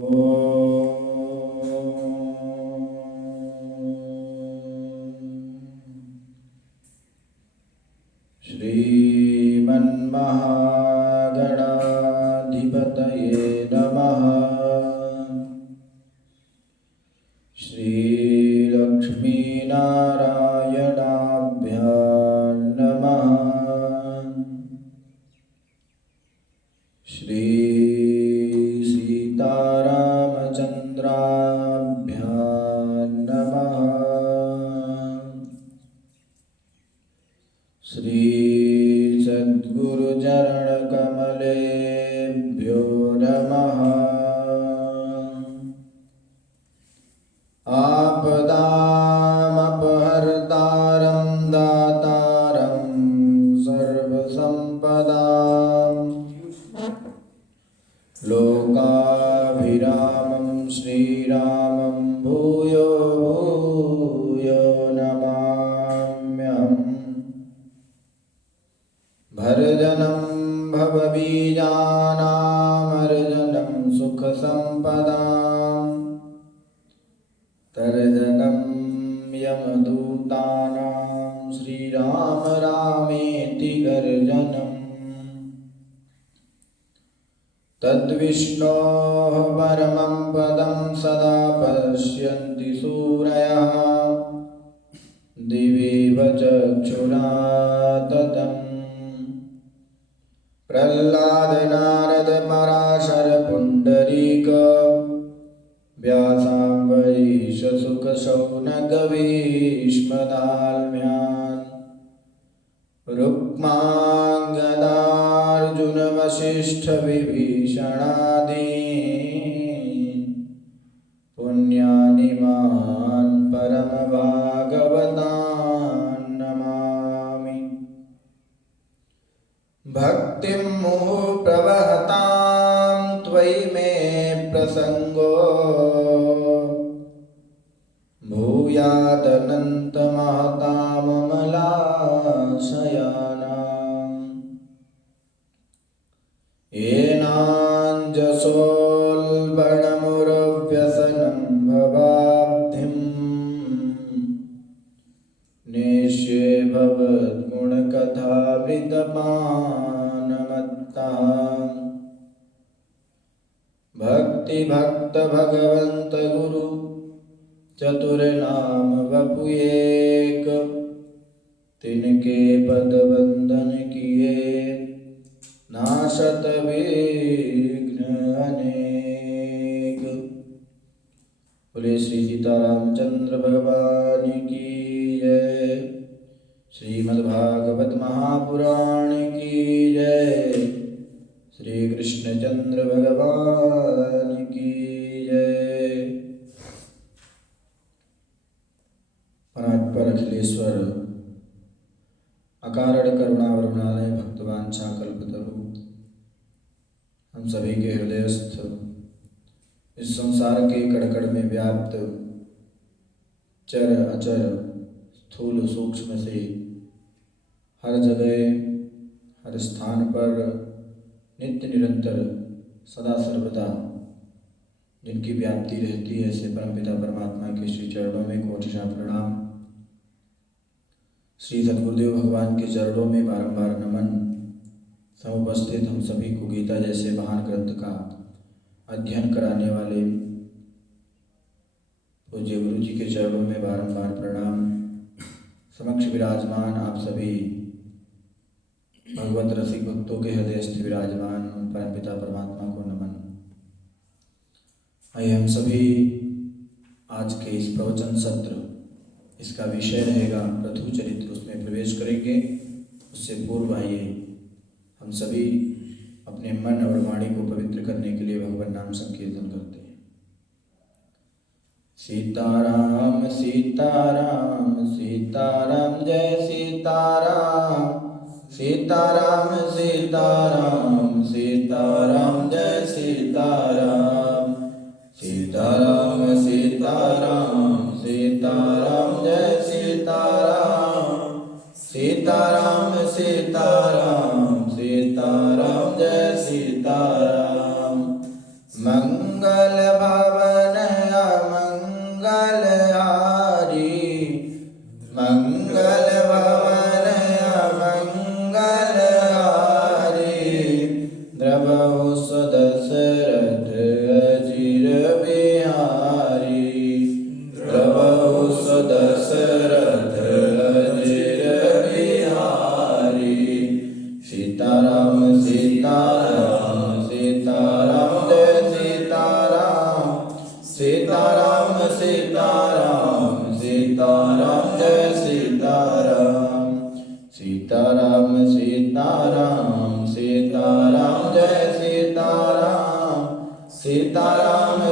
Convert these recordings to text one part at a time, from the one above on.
श्रीमन्महागणाधिपतये नमः। श्रीलक्ष्मीनारायणाभ्यां नमः। श्री सीतारामचन्द्राभ्यां नमः। श्री सद्गुरुचरणकमलेभ्यो नमः। आपदामपहर्तारं दातारं सर्वसम्पदां लोकाभिरामं श्रीरामं भूयो भूयो नमाम्यहम्। भर्जनं भवबीजानामर्जनं सुखसम्पदां तर्जनं यमदूतानां श्रीराम रामेति गर्जनम्। तद्विष्णोः परमं पदं सदा पश्यन्ति सूरयः दिवीव चक्षुषा ततम्। प्रह्लाद नारद पराशर पुण्डरीक व्यासाम्बरीश शुक शौनक भीष्मदाल्म्यान् रुक्माङ्गदार्जुन वसिष्ठ विभीषणादीन् पुण्यानि मान् परमभागवतान् नमामि। भक्तिं मुहुः प्रवहतां त्वयि मे प्रसंगो भूयादनन्तमहताममलाशयानां। येनाञ्जसोल्बणमुरव्यसनं भवाब्धिं नेष्ये भवद्गुणकथामृतपानमत्ताम्। भक्ति भक्त भगवंत गुरु चतुर्नाम वपुएक तिनके पद वंदन किए नाशत विघ्न अनेक। बोले श्री सीतारामचंद्र भगवान की जय। श्रीमद्भागवत महापुराण की जय। श्री कृष्णचंद्र भगवान की जय। परात्पर अखिलेश्वर अकारण करुणावरुणालय भक्तवांछा कल्पतरु हम सभी के हृदयस्थ इस संसार के कड़कड़ में व्याप्त चर अचर स्थूल सूक्ष्म से हर जगह हर स्थान पर नित्य निरंतर सदा सर्वदा जिनकी व्याप्ति रहती है ऐसे परमपिता परमात्मा के श्री चरणों में कोटिशा प्रणाम। श्री सद्गुरुदेव भगवान के चरणों में बारंबार नमन। समुपस्थित हम सभी को गीता जैसे महान ग्रंथ का अध्ययन कराने वाले पूज्य गुरु जी के चरणों में बारंबार प्रणाम। समक्ष विराजमान आप सभी भगवत रसिक भक्तों के हृदय स्थित विराजमान उन परमपिता परमात्मा को नमन। आइए हम सभी आज के इस प्रवचन सत्र, इसका विषय रहेगा प्रथु चरित्र, उसमें प्रवेश करेंगे। उससे पूर्व आइए हम सभी अपने मन और वाणी को पवित्र करने के लिए भगवान नाम संकीर्तन करते हैं। सीताराम सीताराम सीताराम जय सीताराम। सीताराम सीताराम सीताराम जय सीताराम। सीताराम सीताराम सीताराम जय सीताराम। सीताराम सीताराम सीताराम जय सीताराम। मंगल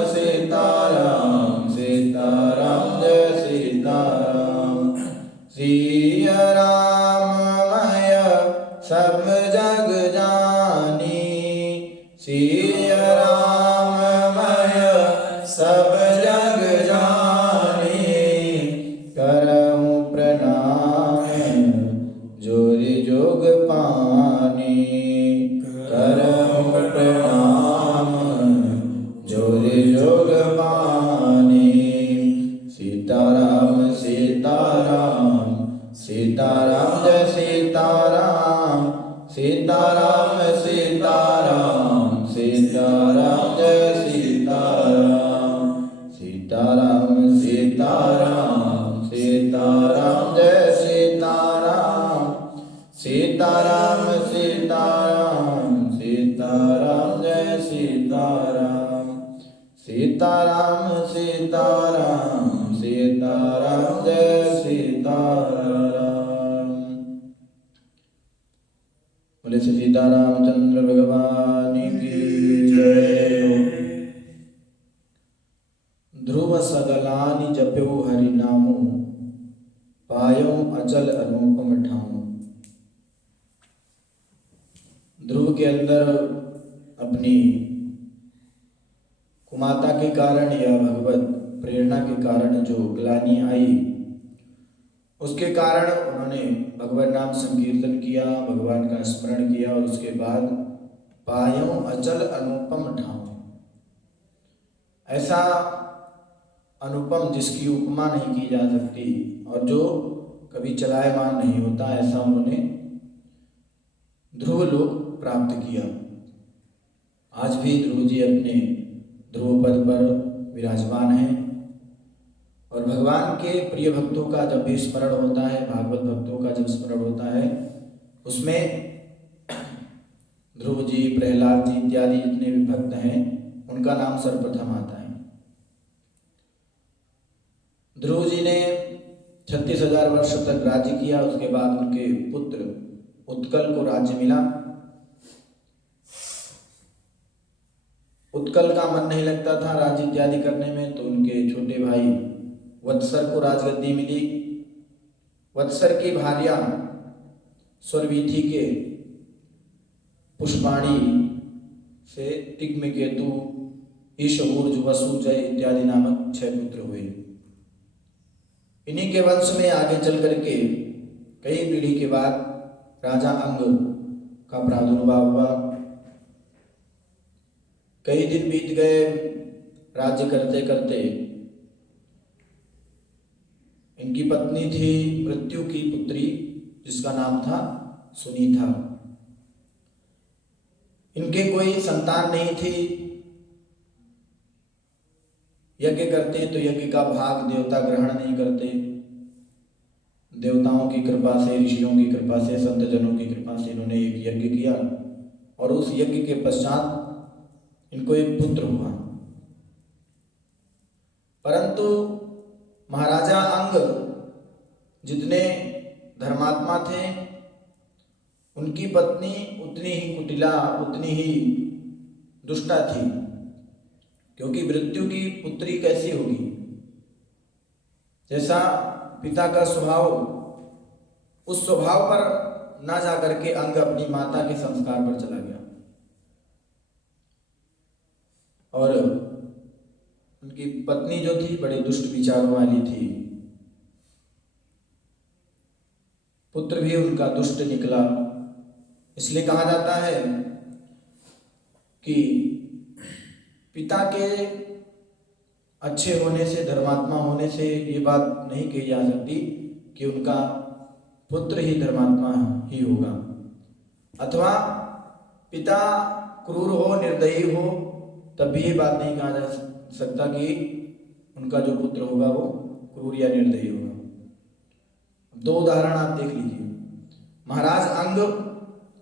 सीताराम सीताराम जय सीताराम। सिया राममय सब जग जानी, सिया राममय सब जग जानी। करहूँ प्रणाम जोरि जोग पानी, करहूँ प्रणाम जोरि जोग पानी। सीताराम सीताराम सीताराम जय सीताराम, सीताराम सीताराम सीताराम जय सीताराम। सीताराम सीताराम सीताराम जय सीताराम, सीताराम सीताराम सीताराम जय सीताराम। सीताराम सीताराम सीताराम जय सीताराम। बोले सीतारामचंद्र भगवान की जय। ध्रुव सगलानि जप्यो हरि नामो, पायो अचल अनुपम ठाऊं। ध्रुव के अंदर अपनी कुमाता के कारण या भगवत प्रेरणा के कारण जो ग्लानि आई, उसके कारण उन्होंने भगवान नाम संकीर्तन किया, भगवान का स्मरण किया और उसके बाद पायो अचल अनुपम ठाऊं। ऐसा अनुपम जिसकी उपमा नहीं की जा सकती और जो कभी चलायमान नहीं होता, ऐसा उन्होंने ध्रुव लोक प्राप्त किया। आज भी ध्रुव जी अपने ध्रुव पद पर विराजमान हैं और भगवान के प्रिय भक्तों का जब भी स्मरण होता है, भागवत भक्तों का जब स्मरण होता है, उसमें ध्रुव जी, प्रहलाद जी इत्यादि जितने भी भक्त हैं उनका नाम सर्वप्रथम आता है। ध्रुव जी ने 36,000 वर्ष तक राज्य किया। उसके बाद उनके पुत्र उत्कल को राज्य मिला। उत्कल का मन नहीं लगता था राज्य इत्यादि करने में, तो उनके छोटे भाई वत्सर को राजगद्दी मिली। वत्सर की भार्या स्वर्वीथी के पुष्पाणी से तिग्मकेतु, ईशऊर्ज, वसु, जय इत्यादि नामक 6 पुत्र हुए। इन्हीं के वंश में आगे चल करके कई पीढ़ी के बाद राजा अंग का प्रादुर्भाव हुआ। कई दिन बीत गए राज्य करते करते। इनकी पत्नी थी मृत्यु की पुत्री, जिसका नाम था सुनीता। इनके कोई संतान नहीं थी। यज्ञ करते तो यज्ञ का भाग देवता ग्रहण नहीं करते। देवताओं की कृपा से, ऋषियों की कृपा से, संत जनों की कृपा से इन्होंने एक यज्ञ किया और उस यज्ञ के पश्चात इनको एक पुत्र हुआ। परंतु महाराजा अंग जितने धर्मात्मा थे, उनकी पत्नी उतनी ही कुटिला, उतनी ही दुष्टा थी। क्योंकि मृत्यु की पुत्री कैसी होगी? जैसा पिता का स्वभाव, उस स्वभाव पर ना जा करके अंग अपनी माता के संस्कार पर चला गया और उनकी पत्नी जो थी बड़े दुष्ट विचारों वाली थी। पुत्र भी उनका दुष्ट निकला। इसलिए कहा जाता है कि पिता के अच्छे होने से, धर्मात्मा होने से ये बात नहीं कही जा सकती कि उनका पुत्र ही धर्मात्मा ही होगा, अथवा पिता क्रूर हो, निर्दयी हो, तब भी ये बात नहीं कहा जा सकता कि उनका जो पुत्र होगा वो क्रूर या निर्दयी होगा। 2 उदाहरण आप देख लीजिए। महाराज अंग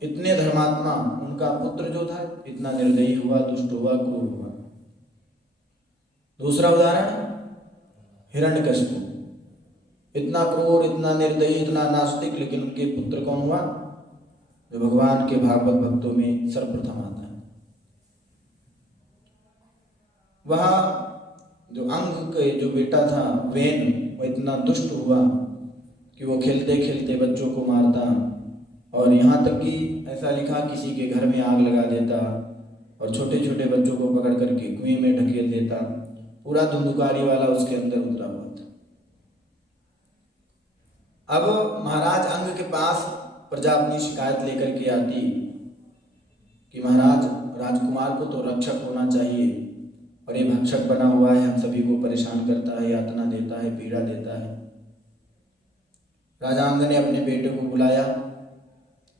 इतने धर्मात्मा, उनका पुत्र जो था इतना निर्दयी हुआ, दुष्ट हुआ, क्रूर हुआ। दूसरा उदाहरण हिरण्यकशिपु, इतना क्रूर, इतना निर्दयी, इतना नास्तिक, लेकिन उनके पुत्र कौन हुआ? जो भगवान के भागवत भक्तों में सर्वप्रथम आता है। वह जो अंग के जो बेटा था वेन, वो इतना दुष्ट हुआ कि वो खेलते खेलते बच्चों को मारता, और यहाँ तक कि ऐसा लिखा किसी के घर में आग लगा देता और छोटे छोटे बच्चों को पकड़ करके कुएं में ढकेल देता। पूरा धुंधुकारी वाला उसके अंदर उतरा हुआ था। अब महाराज अंग के पास प्रजा अपनी शिकायत लेकर के आती कि महाराज, राजकुमार को तो रक्षक होना चाहिए और ये भक्षक बना हुआ है, हम सभी को परेशान करता है, यातना देता है, पीड़ा देता है। राजा अंग ने अपने बेटे को बुलाया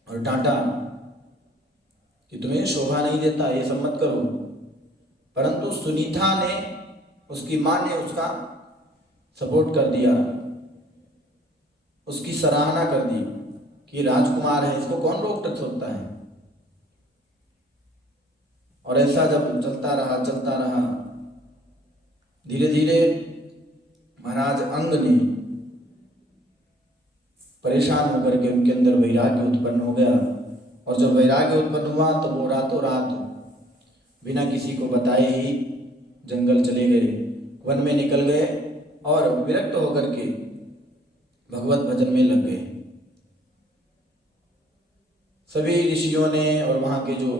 और डांटा कि तुम्हें शोभा नहीं देता, ये सब मत करो। परंतु सुनीता ने, उसकी माँ ने उसका सपोर्ट कर दिया, उसकी सराहना कर दी कि राजकुमार है, इसको कौन रोक टोक सकता है। और ऐसा जब चलता रहा, धीरे धीरे महाराज अंग ने परेशान होकर के उनके अंदर वैराग्य उत्पन्न हो गया। और जब वैराग्य उत्पन्न हुआ तो वो रातों रात बिना किसी को बताए ही जंगल चले गए, वन में निकल गए और विरक्त होकर के भगवत भजन में लग गए। सभी ऋषियों ने और वहाँ के जो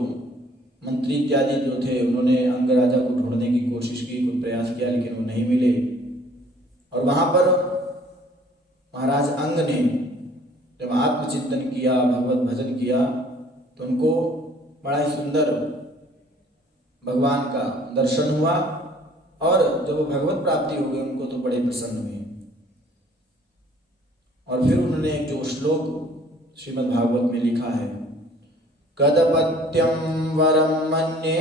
मंत्री इत्यादि जो थे, उन्होंने अंग राजा को ढूंढने की कोशिश की, कुछ प्रयास किया, लेकिन वो नहीं मिले। और वहाँ पर महाराज अंग ने जब आत्मचिंतन किया, भगवत भजन किया, तो उनको बड़ा ही सुंदर भगवान का दर्शन हुआ। और जब वो भगवत प्राप्ति हो गई, उनको तो बड़े प्रसन्न हुए। और फिर उन्होंने एक जो श्लोक श्रीमद् भागवत में लिखा है, कदपत्यम वरम मन्ये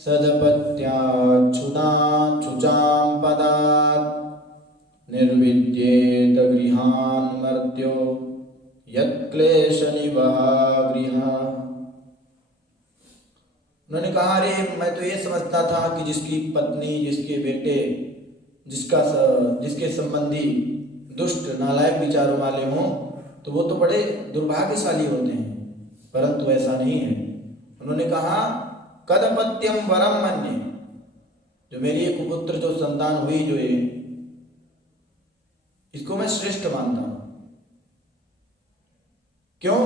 सदपत्याच्छुदां पदात् निर्विद्येत गृहान् मर्त्यो यत्क्लेश निवहा गृहा। उन्होंने कहा, अरे मैं तो ये समझता था कि जिसकी पत्नी, जिसके बेटे, जिसके संबंधी दुष्ट नालायक विचारों वाले हों तो वो तो बड़े दुर्भाग्यशाली होते हैं, परंतु ऐसा नहीं है। उन्होंने कहा, कदपत्यम वरम मन्ये, जो मेरी एक पुत्र जो संतान हुई, जो ये, इसको मैं श्रेष्ठ मानता हूं। क्यों?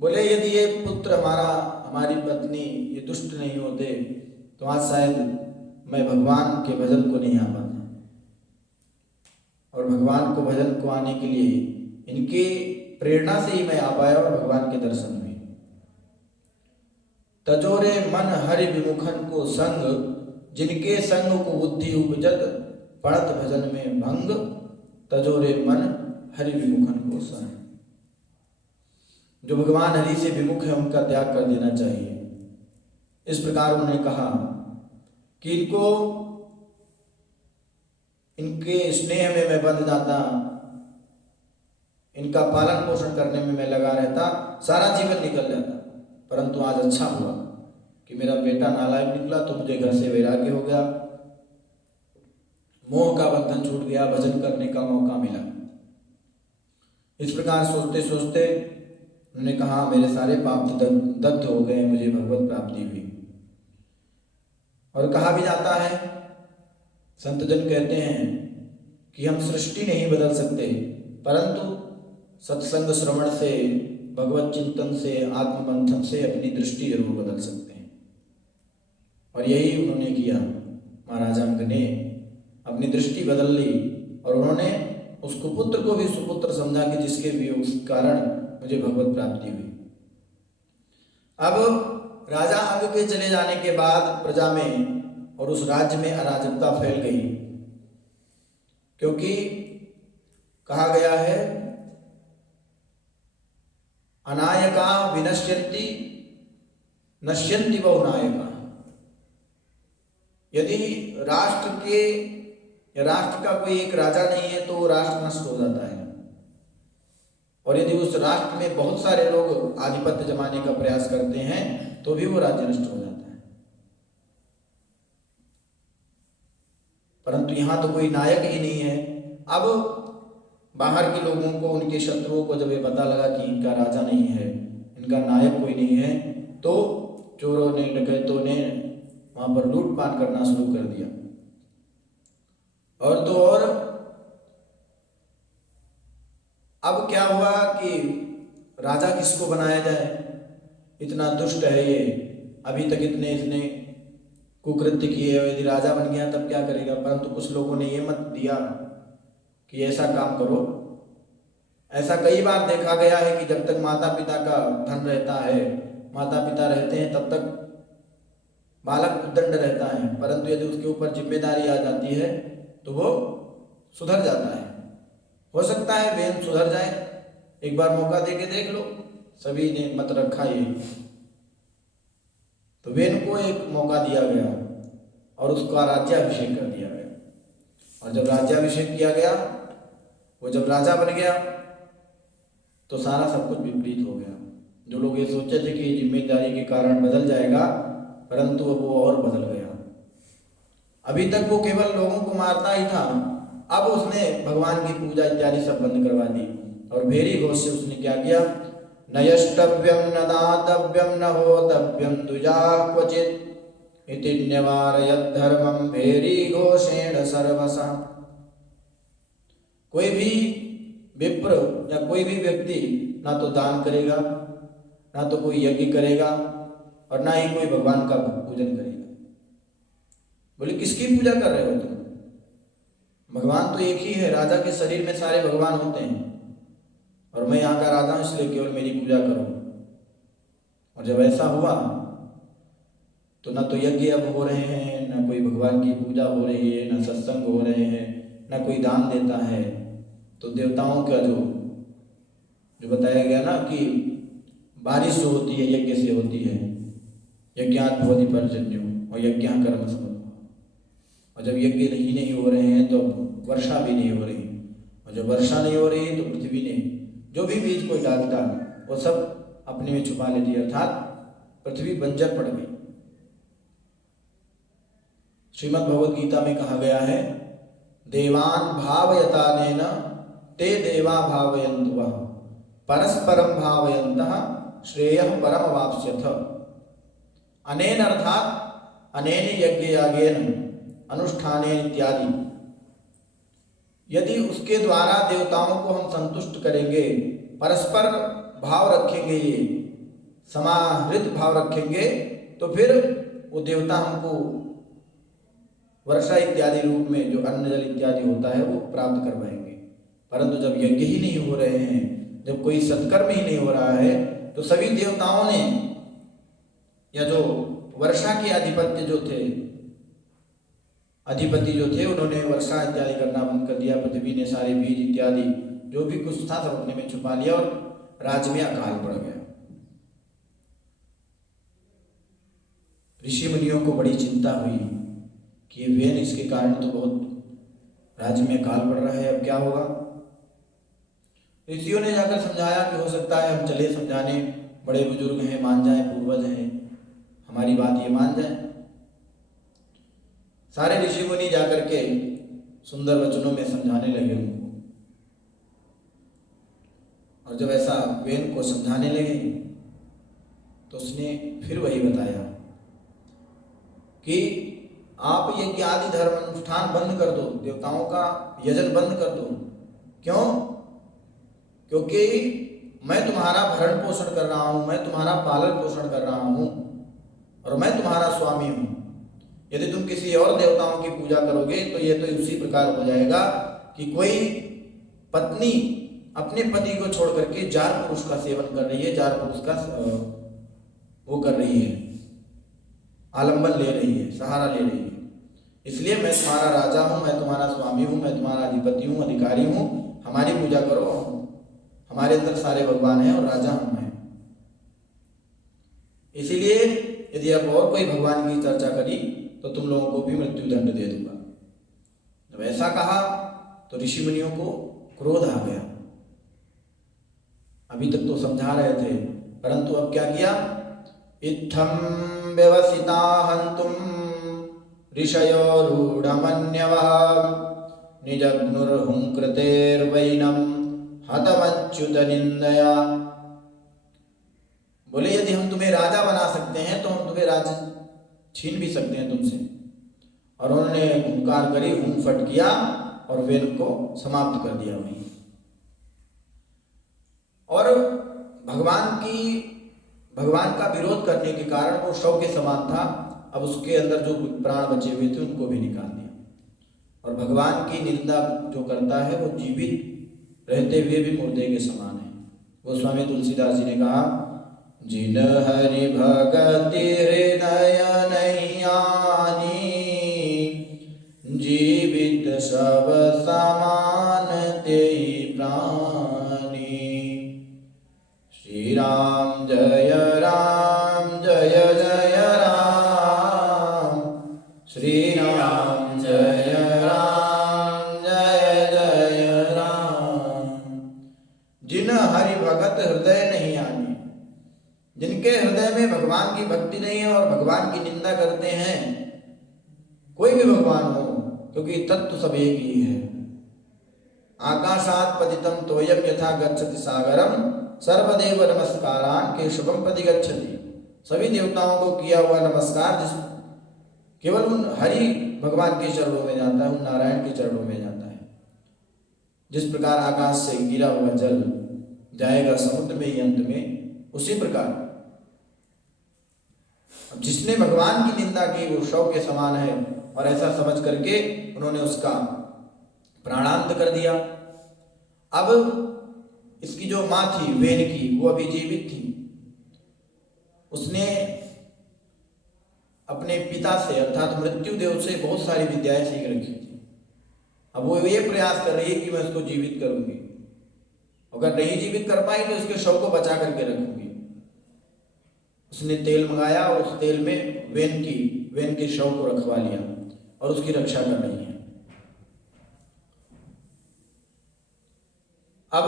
बोले, यदि ये पुत्र हमारी पत्नी ये दुष्ट नहीं होते तो आज शायद मैं भगवान के भजन को नहीं आ पाता। और भगवान को भजन को आने के लिए इनकी प्रेरणा से ही मैं आ पाया और भगवान के दर्शन हुए। तजोरे मन हरि विमुखन को संग, जिनके संग को बुद्धि उपजत, पड़त भजन में भंग, तजोरे मन हरि विमुखन को संग। जो भगवान हरि से विमुख है उनका त्याग कर देना चाहिए। इस प्रकार उन्होंने कहा कि इनके स्नेह में मैं बंध जाता, इनका पालन पोषण करने में मैं लगा रहता, सारा जीवन निकल जाता। परंतु आज अच्छा हुआ कि मेरा बेटा नालायक निकला तो मुझे घर से वैराग्य हो गया, मोह का बंधन छूट गया, भजन करने का मौका मिला। इस प्रकार सोचते सोचते उन्होंने कहा, मेरे सारे पाप दग्ध हो गए, मुझे भगवत प्राप्ति हुई। और कहा भी जाता है, संतजन कहते हैं कि हम सृष्टि नहीं बदल सकते, परंतु सत्संग श्रवण से, भगवत चिंतन से, आत्ममंथन से अपनी दृष्टि जरूर बदल सकते हैं। और यही उन्होंने किया। महाराज अंग ने अपनी दृष्टि बदल ली और उन्होंने उस कुपुत्र को भी सुपुत्र समझा कि जिसके वियोग के कारण मुझे भगवत प्राप्ति हुई। अब राजा अंग के चले जाने के बाद प्रजा में और उस राज्य में अराजकता फैल गई, क्योंकि कहा गया है, अनायका विनश्यन्ति नश्यन्ति वो नायका। यदि राष्ट्र का कोई एक राजा नहीं है तो राष्ट्र नष्ट हो जाता है। और यदि उस राष्ट्र में बहुत सारे लोग आधिपत्य जमाने का प्रयास करते हैं तो भी वो राज्य नष्ट हो जाता है। परंतु यहाँ तो कोई नायक ही नहीं है। अब बाहर के लोगों को, उनके शत्रुओं को जब ये पता लगा कि इनका राजा नहीं है, इनका नायक कोई नहीं है, तो चोरों ने, डकैतों ने वहां पर लूटपाट करना शुरू कर दिया। और तो और अब क्या हुआ कि राजा किसको बनाया जाए, इतना दुष्ट है ये, अभी तक इतने इसने कुकृत्य किए, यदि राजा बन गया तब क्या करेगा। परंतु कुछ लोगों ने ये मत दिया कि ऐसा काम करो। ऐसा कई बार देखा गया है कि जब तक माता पिता का धन रहता है, माता पिता रहते हैं, तब तक बालक उद्दंड रहता है, परंतु यदि उसके ऊपर जिम्मेदारी आ जाती है तो वो सुधर जाता है। हो सकता है वेन सुधर जाए, एक बार मौका दे के देख लो। सभी ने मत रखा ये, तो वेन को एक मौका दिया गया और उसका राज्याभिषेक कर दिया गया। और जब राज्याभिषेक किया गया, वो जब राजा बन गया तो सारा सब कुछ विपरीत हो गया। जो लोग ये सोचे थे कि जिम्मेदारी के कारण बदल जाएगा, परंतु वो और बदल गया। अभी तक वो केवल लोगों को मारता ही था, अब उसने भगवान की पूजा इत्यादि सब बंद करवा दी। और भेरी घोष से उसने क्या किया, न यष्टव्यम न दातव्यम न होतव्यम द्विजा क्वचित इति न्यवारयत् धर्मं भेरी घोषेण सर्वसा। कोई भी विप्र या कोई भी व्यक्ति ना तो दान करेगा, ना तो कोई यज्ञ करेगा, और ना ही कोई भगवान का पूजन करेगा। बोले किसकी पूजा कर रहे हो तुम? भगवान तो एक ही है, राजा के शरीर में सारे भगवान होते हैं, और मैं यहाँ का राजा हूँ इसलिए केवल मेरी पूजा करो। और जब ऐसा हुआ तो न तो यज्ञ अब हो रहे हैं, न कोई भगवान की पूजा हो रही है, न सत्संग हो रहे हैं, न कोई दान देता है। तो देवताओं का जो बताया गया ना कि बारिश जो होती है यज्ञ से होती है, यज्ञात् भवति पर्जन्यो और यज्ञ कर्म समर्पणम्। और जब यज्ञ नहीं हो रहे हैं तो वर्षा भी नहीं हो रही, और जब वर्षा नहीं हो रही है तो पृथ्वी ने जो भी बीज कोई डालता वो सब अपने में छुपा लेती है, अर्थात पृथ्वी बंजर पड़ गई। श्रीमद् भगवद गीता में कहा गया है, देवान भावयतानेन ते देवा भावयन्तु वः परस्परम भावयन्तः श्रेयः परम वाप्स्यथ। अनेन अर्थात अनेन यज्ञ यागेन अनुष्ठानेन इत्यादि, यदि उसके द्वारा देवताओं को हम संतुष्ट करेंगे, परस्पर भाव रखेंगे, ये समाहृत भाव रखेंगे, तो फिर वो देवता हमको वर्षा इत्यादि रूप में जो अन्न जल इत्यादि होता है वो प्राप्त करवाएंगे। परंतु जब यज्ञ ही नहीं हो रहे हैं, जब कोई सत्कर्म ही नहीं हो रहा है, तो सभी देवताओं ने या जो वर्षा के अधिपति जो थे उन्होंने वर्षा इत्यादि करना बंद कर दिया। पृथ्वी ने सारे बीज इत्यादि जो भी कुछ था सब अपने में छुपा लिया और राज्य में अकाल पड़ गया। ऋषि मुनियों को बड़ी चिंता हुई कि वेन इसके कारण तो बहुत राज्य में अकाल पड़ रहा है, अब क्या होगा। ऋषियों ने जाकर समझाया कि हो सकता है हम चले समझाने, बड़े बुजुर्ग हैं, मान जाए, पूर्वज हैं, हमारी बात ये मान जाए। सारे ऋषि मुनि जाकर के सुंदर वचनों में समझाने लगे उनको। और जब ऐसा वेन को समझाने लगे तो उसने फिर वही बताया कि आप यज्ञ आदि धर्म अनुष्ठान बंद कर दो, देवताओं का यजन बंद कर दो। क्यों? क्योंकि मैं तुम्हारा भरण पोषण कर रहा हूँ, मैं तुम्हारा पालन पोषण कर रहा हूँ, और मैं तुम्हारा स्वामी हूँ। यदि तुम किसी और देवताओं की पूजा करोगे तो ये तो उसी प्रकार हो जाएगा कि कोई पत्नी अपने पति को छोड़ करके जार पुरुष का सेवन कर रही है, जार पुरुष का वो कर रही है, आलंबन ले रही है, सहारा ले रही है। इसलिए मैं तुम्हारा राजा हूँ, मैं तुम्हारा स्वामी हूँ, मैं तुम्हारा अधिपति हूँ, अधिकारी हूँ, हमारी पूजा करो। हमारे अंदर सारे भगवान हैं और राजा हम हैं। इसीलिए यदि अब और कोई भगवान की चर्चा करी तो तुम लोगों को भी मृत्यु दंड दे दूंगा। जब ऐसा कहा तो ऋषि मुनियों को क्रोध आ गया। अभी तक तो समझा रहे थे, परंतु अब क्या किया, इत्थं व्यवसिता हन्तुं ऋषयो रूढमन्यवः निजग्नुर्हुंकृतेर्वैनं हतमच्युत निंदया। बोले यदि हम तुम्हें राजा बना सकते हैं तो हम तुम्हें राज्य छीन भी सकते हैं तुमसे। और उन्होंने हुंकार करी, हुं फट किया और वेद को समाप्त कर दिया वहीं। और भगवान का विरोध करने के कारण वो शव के समान था। अब उसके अंदर जो प्राण बचे हुए थे उनको भी निकाल दिया। और भगवान की निंदा जो करता है वो जीवित रहते हुए भी मुर्दे के समान है। गोस्वामी तुलसीदास जी ने कहा, जिन हरि भगति हृदय नहीं आनी, जीवित सब समान तेई प्राणी। श्री राम जय जय राम, श्री राम जय जय राम। जिन हरि भगत हृदय नहीं आनी, जिनके हृदय में भगवान की भक्ति नहीं है और भगवान की निंदा करते हैं, कोई भी भगवान हो, क्योंकि तत्व सब एक ही है। आकाशात पतितम तोयम यथा गच्छति सागरम, सर्वदेव नमस्कारान केशवम पदि गच्छति। सभी देवताओं को किया हुआ नमस्कार जिस केवल उन हरि भगवान के चरणों में जाता है, उन नारायण के चरणों में जाता है। जिस प्रकार आकाश से गिरा हुआ जल जाएगा समुद्र में ही अंत में, उसी प्रकार जिसने भगवान की निंदा की वो शव के समान है। और ऐसा समझ करके उन्होंने उसका प्राणांत कर दिया। अब इसकी जो माँ थी वेन की, वो अभी जीवित थी। उसने अपने पिता से अर्थात मृत्युदेव से बहुत सारी विद्याएं सीख रखी थी। अब वो ये प्रयास कर रही है कि मैं उसको जीवित करूंगी, अगर नहीं जीवित कर पाई तो इसके शव को बचा करके रखूंगी। उसने तेल मंगाया और उस तेल में वेन के शव को रखवा लिया और उसकी रक्षा कर रही है। अब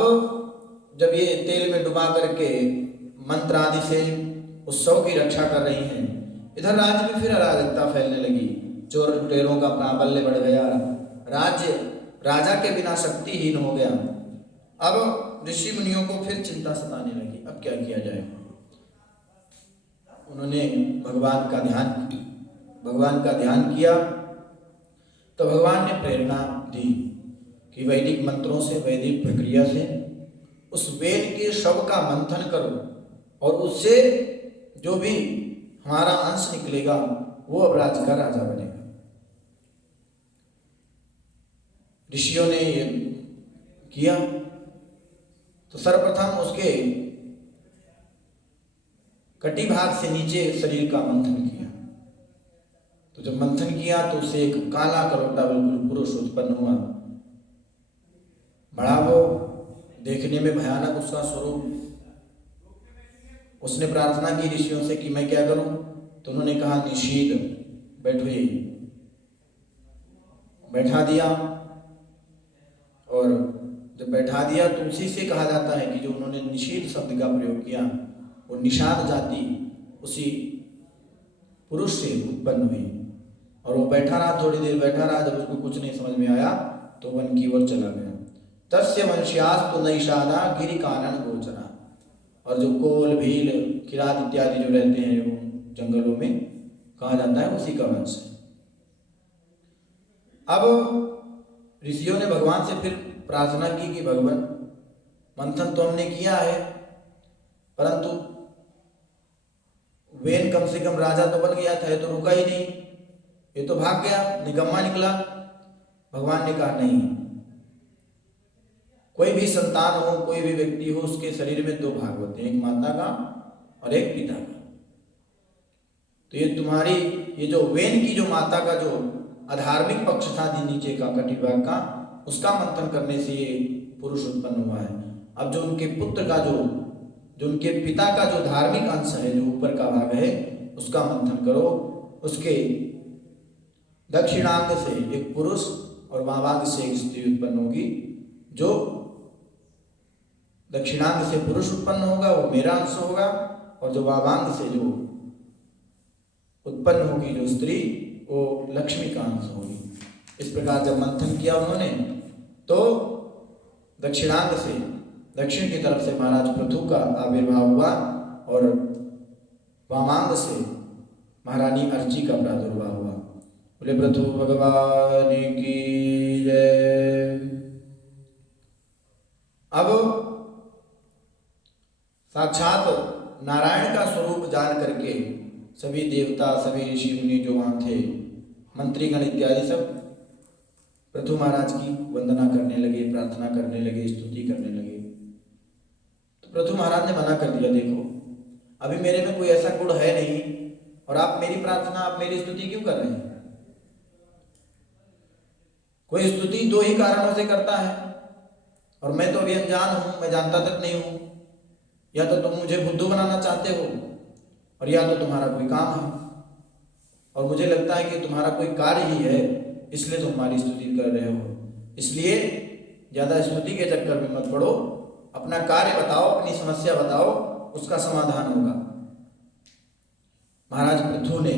जब ये तेल में डुबा करके मंत्र आदि से उस शव की रक्षा कर रही हैं, इधर राज्य में फिर अराजकता फैलने लगी। चोर लुटेरों का प्राबल्य बढ़ गया, राज्य राजा के बिना शक्तिहीन हो गया। अब ऋषि मुनियों को फिर चिंता सताने लगी, अब क्या किया जाए। उन्होंने भगवान का ध्यान किया तो भगवान ने प्रेरणा दी कि वैदिक मंत्रों से, वैदिक प्रक्रिया से उस वेद के शव का मंथन करो और उससे जो भी हमारा अंश निकलेगा वो अब राज्य का राजा बनेगा। ऋषियों ने ये किया तो सर्वप्रथम उसके कटी भाग से नीचे शरीर का मंथन किया। तो जब मंथन किया तो उससे एक काला कलौटा बिल्कुल पुरुष उत्पन्न हुआ। बड़ा वो देखने में भयानक उसका स्वरूप। उसने प्रार्थना की ऋषियों से कि मैं क्या करूं, तो उन्होंने कहा निषीद, बैठो यही। बैठा दिया और जब बैठा दिया तो उसी से कहा जाता है कि जो उन्होंने निषीद शब्द का प्रयोग किया वो निषाद जाति उसी पुरुष से उत्पन्न हुई। और वो बैठा रहा, थोड़ी देर बैठा रहा। जब उसको कुछ नहीं समझ में आया तो वन की ओर चला गया। तस्य वंश्यास्तु नैषादा गिरि कानन गोचरा। और जो कोल, भील, किरात इत्यादि जो रहते हैं वो जंगलों में, कहा जाता है उसी का वंश है। अब ऋषियों ने भगवान से फिर प्रार्थना की कि भगवान, मंथन तो हमने किया है, परंतु वेन कम से कम राजा तो बन गया था, ये तो रुका ही नहीं, ये तो भाग गया, निकम्मा निकला। भगवान ने कहा नहीं, कोई भी संतान हो, कोई भी व्यक्ति हो, उसके शरीर में दो भाग होते हैं, एक माता का और एक पिता का। तो ये तुम्हारी ये जो वेन की जो माता का जो अधार्मिक पक्ष था नीचे का कटी भाग का, उसका मंथन करने से ये पुरुष उत्पन्न हुआ है। अब जो उनके पुत्र का जो उनके पिता का जो धार्मिक अंश है, जो ऊपर का भाग है, उसका मंथन करो। उसके दक्षिणांग से एक पुरुष और वामांग से एक स्त्री उत्पन्न होगी। जो दक्षिणांग से पुरुष उत्पन्न होगा वो मेरा अंश होगा, और जो वामांग से जो उत्पन्न होगी जो स्त्री, वो लक्ष्मी का अंश होगी। इस प्रकार जब मंथन किया उन्होंने तो दक्षिणांग से, दक्षिण की तरफ से महाराज पृथु का आविर्भाव हुआ और वामांग से महारानी अर्ची का प्रादुर्भाव हुआ। बोले पृथु भगवान की जय। अब साक्षात नारायण का स्वरूप जान करके सभी देवता, सभी ऋषि मुनि जो वहां थे, मंत्रीगण इत्यादि सब पृथु महाराज की वंदना करने लगे, प्रार्थना करने लगे, स्तुति करने लगे। तो पृथु महाराज ने मना कर दिया, देखो अभी मेरे में कोई ऐसा गुण है नहीं और आप मेरी प्रार्थना, आप मेरी स्तुति क्यों कर रहे हैं? कोई स्तुति दो ही कारणों से करता है और मैं तो अभी अनजान हूं, मैं जानता तक नहीं हूं। या तो तुम मुझे बुद्धू बनाना चाहते हो और या तो तुम्हारा कोई काम है और मुझे लगता है कि तुम्हारा कोई कार्य ही है, इसलिए तुम हमारी स्तुति कर रहे हो। इसलिए ज्यादा स्तुति के चक्कर में मत पड़ो, अपना कार्य बताओ, अपनी समस्या बताओ, उसका समाधान होगा। महाराज पृथु ने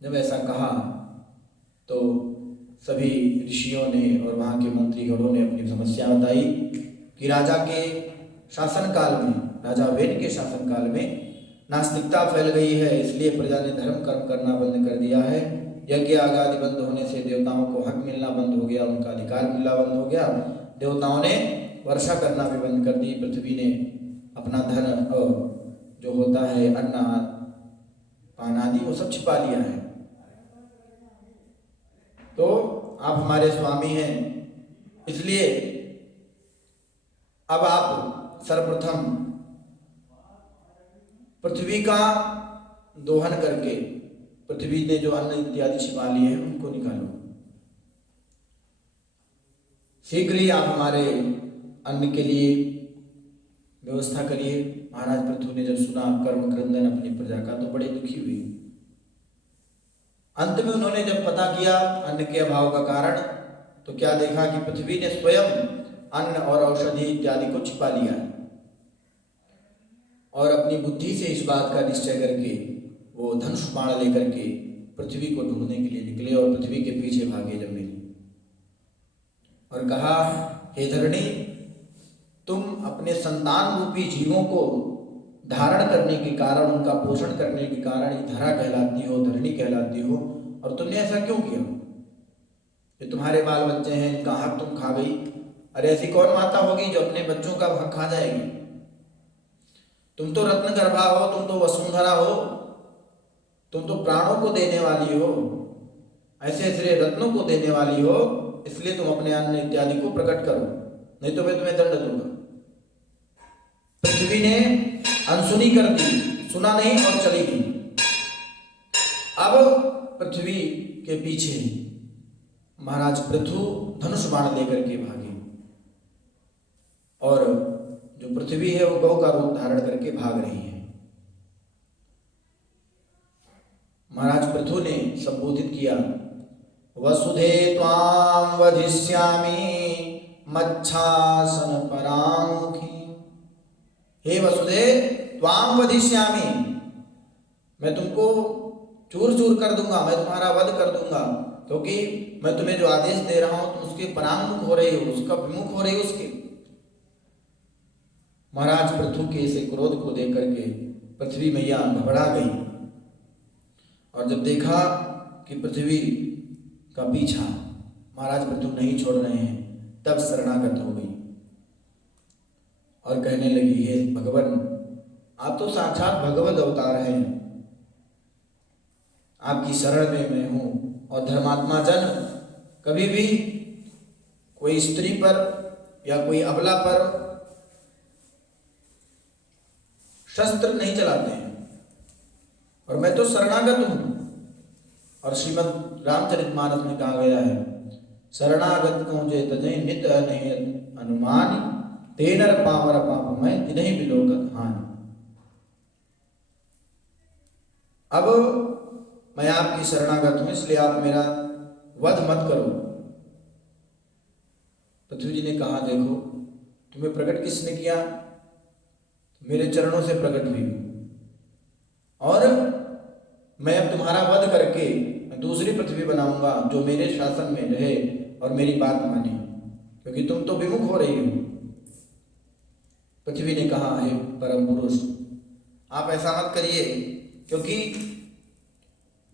जब ऐसा कहा तो सभी ऋषियों ने और वहां के मंत्रीगणों ने अपनी समस्या बताई कि राजा के शासन काल में, राजा वेन के शासन काल में नास्तिकता फैल गई है, इसलिए प्रजा ने धर्म कर्म करना बंद कर दिया है। यज्ञ आदि बंद होने से देवताओं को हक मिलना बंद हो गया, उनका अधिकार मिलना बंद हो गया। देवताओं ने वर्षा करना भी बंद कर दी। पृथ्वी ने अपना धन जो होता है, अन्न पान आदि, वो सब छिपा लिया है। तो आप हमारे स्वामी हैं, इसलिए अब आप सर्वप्रथम पृथ्वी का दोहन करके पृथ्वी ने जो अन्न इत्यादि छिपा लिए हैं उनको निकालो। शीघ्र ही आप हमारे अन्न के लिए व्यवस्था करिए। महाराज पृथु ने जब सुना कर्म क्रंदन अपनी प्रजा का तो बड़े दुखी हुए। अंत में उन्होंने जब पता किया अन्न के अभाव का कारण, तो क्या देखा कि पृथ्वी ने स्वयं अन्न और औषधि इत्यादि को छिपा लिया है और अपनी बुद्धि से इस बात का निश्चय करके वो धनुष बाण लेकर के पृथ्वी को ढूंढने के लिए निकले और पृथ्वी के पीछे भागे जमीन और कहा, हे धरणी, तुम अपने संतान रूपी जीवों को धारण करने के कारण, उनका पोषण करने के कारण ही धरा कहलाती हो, धरणी कहलाती हो, और तुमने ऐसा क्यों किया? ये तुम्हारे बाल बच्चे हैं, इनका हक तुम खा गई। अरे ऐसी कौन माता होगी जो अपने बच्चों का हक खा जाएगी? तुम तो रत्न गर्भा हो, तुम तो वसुंधरा हो, तुम तो प्राणों को देने वाली हो, ऐसे ऐसे रत्नों को देने वाली हो, इसलिए तुम अपने अन्न इत्यादि को प्रकट करो, नहीं तो मैं तुम्हें दंड दूंगा। पृथ्वी ने अनसुनी कर दी, सुना नहीं और चली गई। अब पृथ्वी के पीछे महाराज पृथु धनुष बाण लेकर के भागे और जो पृथ्वी है वो गौ का रूप धारण करके भाग रही है। महाराज पृथु ने संबोधित किया, वसुधे त्वां वधिष्यामि मच्छासन परांमुखी। हे वसुधे त्वां वधिष्यामि, मैं तुमको चूर चूर कर दूंगा, मैं तुम्हारा वध कर दूंगा, क्योंकि मैं तुम्हें जो आदेश दे रहा हूं तुम उसके परांमुख हो रही हो, उसका विमुख हो रही हो उसके। महाराज पृथु के इस क्रोध को देख करके पृथ्वी मैया घबरा गई और जब देखा कि पृथ्वी का पीछा महाराज पृथु नहीं छोड़ रहे हैं, तब शरणागत हो गई और कहने लगी, हे भगवान, आप तो साक्षात भगवत अवतार हैं, आपकी शरण में मैं हूं। और धर्मात्मा जन कभी भी कोई स्त्री पर या कोई अबला पर शस्त्र नहीं चलाते हैं और मैं तो शरणागत हूं। और श्रीमद् रामचरितमानस में कहा गया है, शरणागत को जे तजय नित नहीं अनुमान, तेनर पावर पाप में तिन्हीं बिलोकत हानि। अब मैं आपकी शरणागत हूं, इसलिए आप मेरा वध मत करो। पृथ्वी जी ने कहा, देखो तुम्हें प्रकट किसने किया? मेरे चरणों से प्रकट हुई और मैं अब तुम्हारा वध करके मैं दूसरी पृथ्वी बनाऊंगा जो मेरे शासन में रहे और मेरी बात माने, क्योंकि तुम तो विमुख हो रही हो। पृथ्वी ने कहा, हे परम पुरुष, आप ऐसा मत करिए, क्योंकि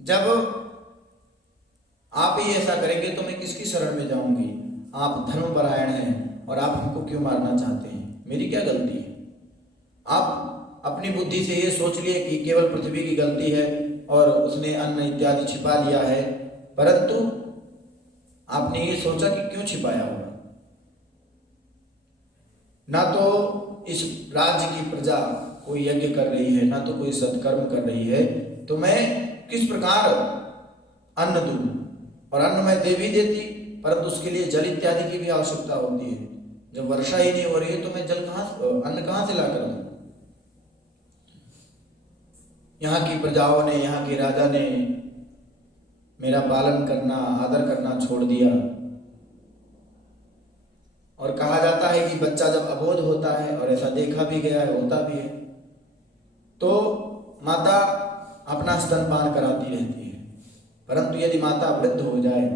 जब आप ही ऐसा करेंगे तो मैं किसकी शरण में जाऊंगी। आप धर्मपरायण हैं और आप हमको क्यों मारना चाहते हैं, मेरी क्या गलती है। आप अपनी बुद्धि से ये सोच लिए कि केवल पृथ्वी की गलती है और उसने अन्न इत्यादि छिपा लिया है, परंतु आपने ये सोचा कि क्यों छिपाया होगा। ना तो इस राज्य की प्रजा कोई यज्ञ कर रही है, ना तो कोई सत्कर्म कर रही है, तो मैं किस प्रकार अन्न दूं। और अन्न मैं दे भी देती, परंतु उसके लिए जल इत्यादि की भी आवश्यकता होती है। जब वर्षा ही नहीं हो रही है तो मैं अन्न कहाँ से ला कर दूं। यहाँ की प्रजाओं ने, यहाँ के राजा ने मेरा पालन करना, आदर करना छोड़ दिया। और कहा जाता है कि बच्चा जब अबोध होता है, और ऐसा देखा भी गया है, होता भी है, तो माता अपना स्तनपान कराती रहती है। परंतु यदि माता वृद्ध हो जाए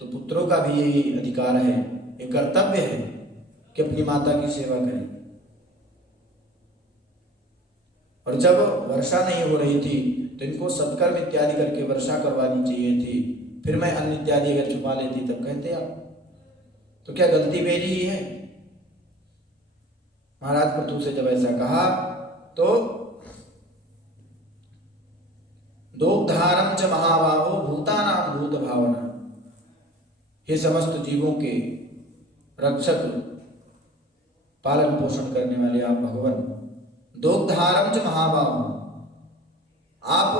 तो पुत्रों का भी यही अधिकार है, एक कर्तव्य है कि अपनी माता की सेवा करें। और जब वर्षा नहीं हो रही थी तो इनको सत्कर्म इत्यादि करके वर्षा करवानी चाहिए थी। फिर मैं अन्न इत्यादि अगर छुपा लेती तब कहते आप, तो क्या गलती मेरी ही है। महाराज पृथु से जब ऐसा कहा तो दोग्धारम च महाबाहो भूतानां भूत भावना, हे समस्त जीवों के रक्षक, पालन पोषण करने वाले आप भगवान, दोग्धारम च महाबाहो, आप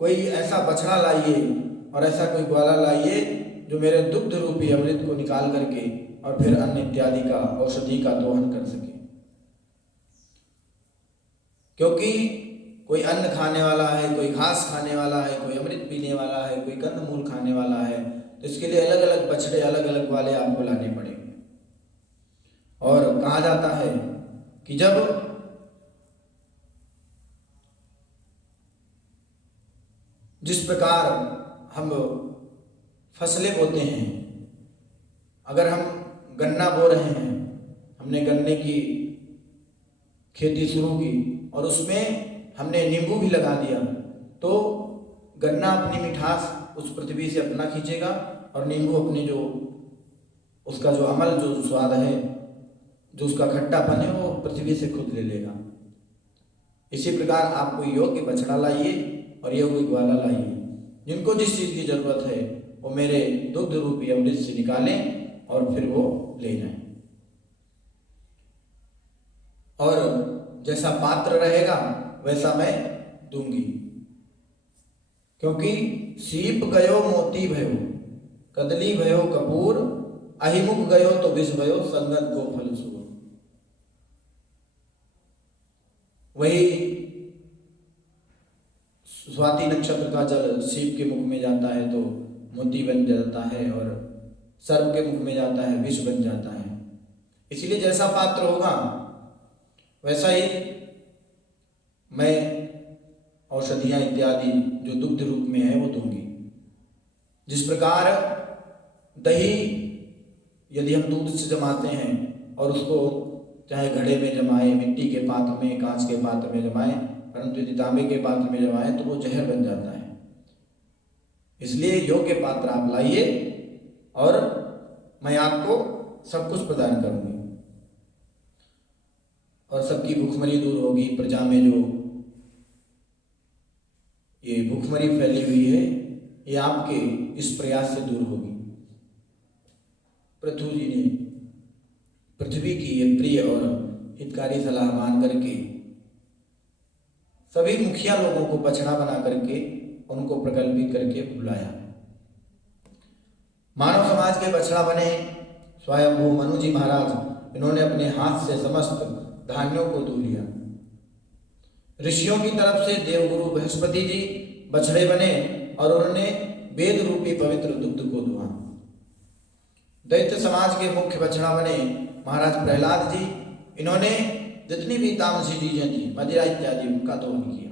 कोई ऐसा बछड़ा लाइए और ऐसा कोई ग्वाला लाइए जो मेरे दुग्ध रूपी अमृत को निकाल करके और फिर अन्न इत्यादि का, औषधि का दोहन कर सके। क्योंकि कोई अन्न खाने वाला है, कोई घास खाने वाला है, कोई अमृत पीने वाला है, कोई कंदमूल खाने वाला है, तो इसके लिए अलग अलग बछड़े, अलग अलग वाले आपको लाने पड़ेंगे। और कहा जाता है कि जब जिस प्रकार हम फसलें बोते हैं, अगर हम गन्ना बो रहे हैं, हमने गन्ने की खेती शुरू की और उसमें हमने नींबू भी लगा दिया, तो गन्ना अपनी मिठास उस पृथ्वी से अपना खींचेगा और नींबू अपने जो उसका जो अमल, जो स्वाद है, जो उसका खट्टापन है, वो पृथ्वी से खुद ले लेगा। इसी प्रकार आप कोई योग्य बछड़ा लाइए और योग्य ग्वाला लाइए, जिनको जिस चीज़ की जरूरत है वो मेरे दुग्ध रूपी अमृत से निकालें और फिर वो ले जाएं। और जैसा पात्र रहेगा वैसा मैं दूंगी। क्योंकि सीप गयो मोती भयो, कदली भयो कपूर, अहिमुख गयो तो विष भयो, संगत को फल सुओ। वही स्वाति नक्षत्र का जल सीप के मुख में जाता है तो मोती बन जाता है, और सर्प के मुख में जाता है विष बन जाता है। इसलिए जैसा पात्र होगा वैसा ही मैं औषधियाँ इत्यादि जो दुग्ध रूप में है वो दूंगी। जिस प्रकार दही यदि हम दूध से जमाते हैं और उसको चाहे घड़े में जमाएं, मिट्टी के पात्र में, कांच के पात्र में जमाएं, परंतु यदि तांबे के पात्र में जमाएं तो वो जहर बन जाता है। इसलिए योग्य पात्र आप लाइए और मैं आपको सब कुछ प्रदान करूंगी और सबकी भूखमरी दूर होगी। प्रजा में जो ये भूखमरी फैली हुई है ये आपके इस प्रयास से दूर होगी। पृथु जी ने पृथ्वी की ये प्रिय और हितकारी सलाह मान करके सभी मुखिया लोगों को बछड़ा बना करके उनको प्रकल्पित करके बुलाया। मानव समाज के बछड़ा बने स्वयंभू मनु जी महाराज। इन्होंने अपने हाथ से समस्त धान्यों को धो लिया। ऋषियों की तरफ से देवगुरु बृहस्पति जी बछड़े बने और उन्होंने वेद रूपी पवित्र दुग्ध को दुआ। दैत्य समाज के मुख्य बछड़ा बने महाराज प्रहलाद जी। इन्होंने जितनी भी तामसी चीजें थी, मदिरा इत्यादि, उनका दोहन किया।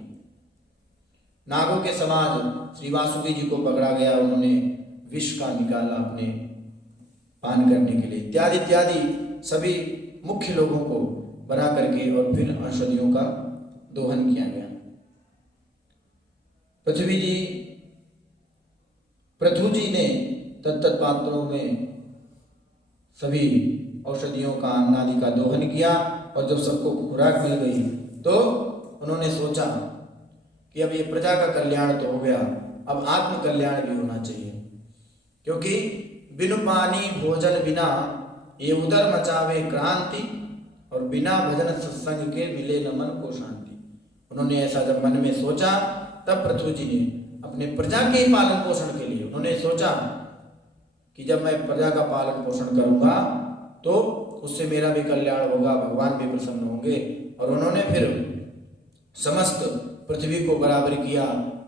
नागों के समाज श्री वासुदेव जी को पकड़ा गया, उन्होंने विष का निकाला अपने पान करने के लिए, इत्यादि इत्यादि सभी मुख्य लोगों को बना करके और फिर औषधियों का दोहन किया गया। पृथु जी ने तत्त पात्रों में सभी औषधियों का अन्न आदि का दोहन किया और जब सबको खुराक मिल गई तो उन्होंने सोचा कि अब ये प्रजा का कल्याण तो हो गया, अब आत्म कल्याण भी होना चाहिए, क्योंकि बिनु पानी भोजन बिना ये उदर मचावे क्रांति और बिना भजन सत्संग के मिले न मन को शांति। उन्होंने ऐसा जब मन में सोचा तब पृथु जी ने अपने प्रजा के पालन पोषण के लिए उन्होंने सोचा कि जब मैं प्रजा का पालन पोषण करूंगा तो उससे मेरा भी कल्याण होगा, भगवान भी प्रसन्न होंगे। और उन्होंने फिर समस्त पृथ्वी को बराबर किया,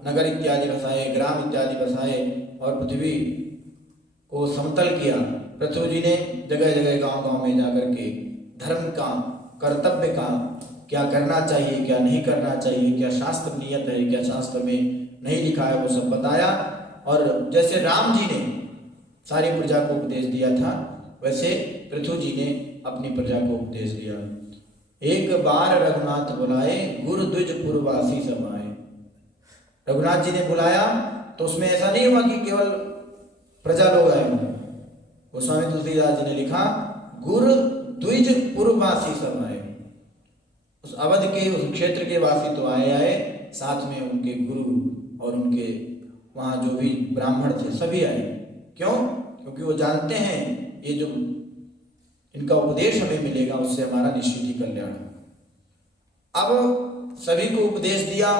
नगर इत्यादि बसाए, ग्राम इत्यादि बसाए और पृथ्वी को समतल किया। पृथु जी ने जगह जगह गांव-गांव में जाकर के धर्म का, कर्तव्य का, क्या करना चाहिए क्या नहीं करना चाहिए, क्या शास्त्र नियत है क्या शास्त्र में नहीं लिखा है, वो सब बताया। और जैसे राम जी ने सारी प्रजा को उपदेश दिया था वैसे पृथु जी ने अपनी प्रजा को उपदेश दिया। एक बार रघुनाथ बुलाए गुरु द्विज पुरवासी सब आए। रघुनाथ जी ने बुलाया तो उसमें ऐसा नहीं हुआ कि केवल प्रजा लोग आए, गोस्वामी तुलसीदास जी ने लिखा गुरु द्विज पुरवासी सब आए। उस अवध के उस क्षेत्र के वासी तो आए, साथ में उनके गुरु और उनके वहाँ जो भी ब्राह्मण थे सभी आए। क्यों? क्योंकि वो जानते हैं ये जो इनका उपदेश हमें मिलेगा उससे हमारा निश्चित ही कल्याण। अब सभी को उपदेश दिया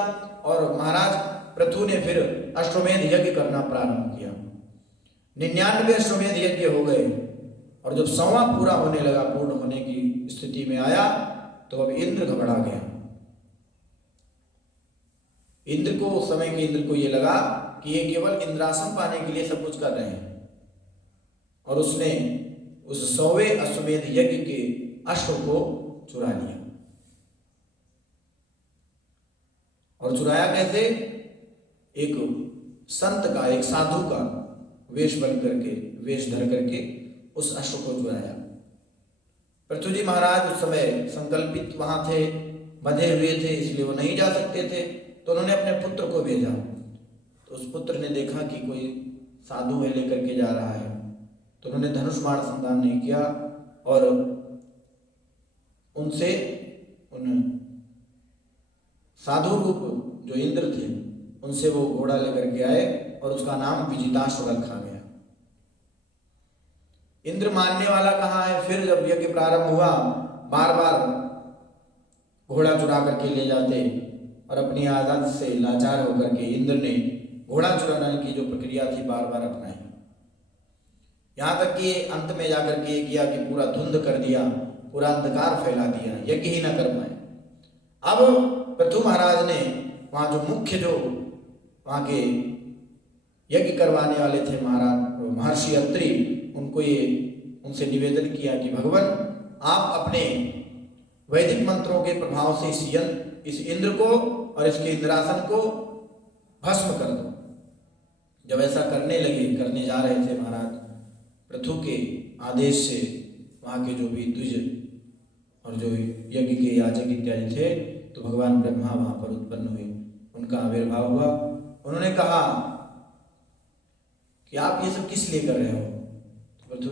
और महाराज पृथु ने फिर अश्वमेध यज्ञ करना प्रारंभ किया। 99 अश्वमेध यज्ञ हो गए और जब 100वां पूरा होने लगा, पूर्ण होने की स्थिति में आया तो अब इंद्र घबरा गया। इंद्र को उस समय के इंद्र को ये लगा कि ये केवल इंद्रासन पाने के लिए सब कुछ कर रहे हैं और उसने उस 100वें अश्वमेध यज्ञ के अश्व को चुरा लिया। और चुराया कैसे? एक संत का, एक साधु का वेश बन करके, वेश धर करके उस अश्व को चुराया। पृथु जी महाराज उस समय संकल्पित वहां थे, बंधे हुए थे, इसलिए वो नहीं जा सकते थे। तो उन्होंने अपने पुत्र को भेजा। तो उस पुत्र ने देखा कि कोई साधु है लेकर के जा रहा है, तो उन्होंने धनुष बाण संधान नहीं किया और उनसे उन साधु रूप जो इंद्र थे उनसे वो घोड़ा लेकर के आए और उसका नाम विजिताश्व रखा गया। इंद्र मानने वाला कहाँ है? फिर जब यज्ञ प्रारंभ हुआ बार बार घोड़ा चुरा करके ले जाते और अपनी आदत से लाचार होकर के इंद्र ने घोड़ा चुराने की जो प्रक्रिया थी बार बार अपनाई। यहाँ तक कि अंत में जाकर के ये किया कि पूरा धुंध कर दिया, पूरा अंधकार फैला दिया, यज्ञ ही न कर पाए। अब पृथु महाराज ने वहाँ जो मुख्य जो वहाँ के यज्ञ करवाने वाले थे महाराज महर्षि अत्रि, उनको ये उनसे निवेदन किया कि भगवान आप अपने वैदिक मंत्रों के प्रभाव से इस इंद्र को और इसके इंद्रासन को भस्म कर दो। जब ऐसा करने जा रहे थे महाराज, पृथु के आदेश से वहाँ के जो भी द्विज और जो यज्ञ के याजक इत्यादि थे तो भगवान ब्रह्मा वहाँ पर उत्पन्न हुए, उनका आविर्भाव हुआ। उन्होंने कहा कि आप ये सब किस लिए कर रहे हो? तो पृथु